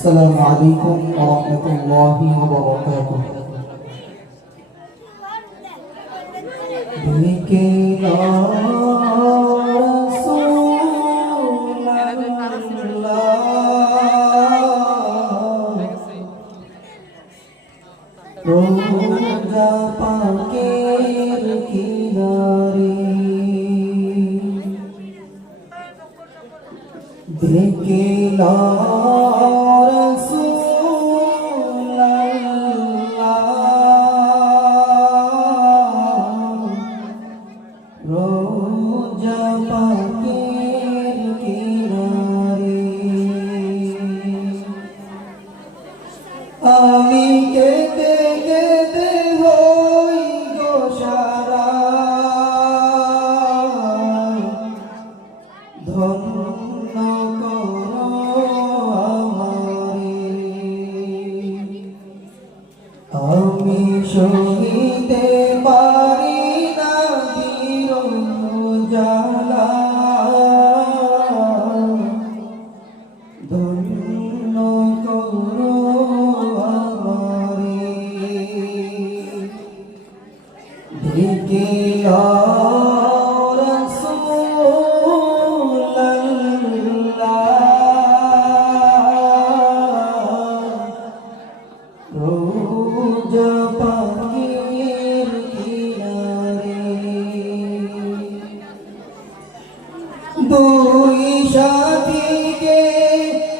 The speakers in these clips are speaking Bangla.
السلام عليكم ورحمة الله وبركاته بك দেখলা Senhor.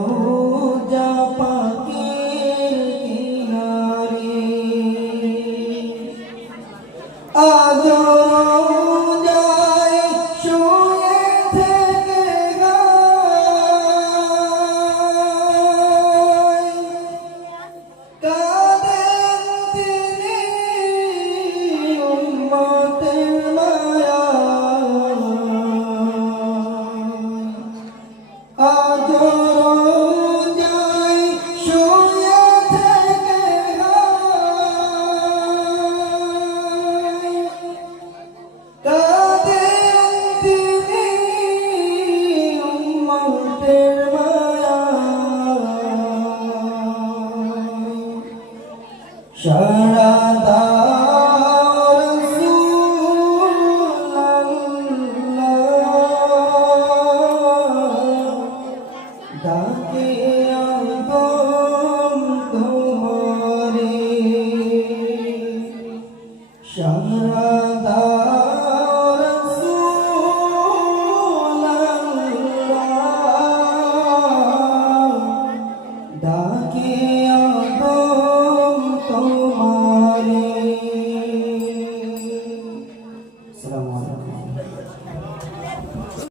Oh.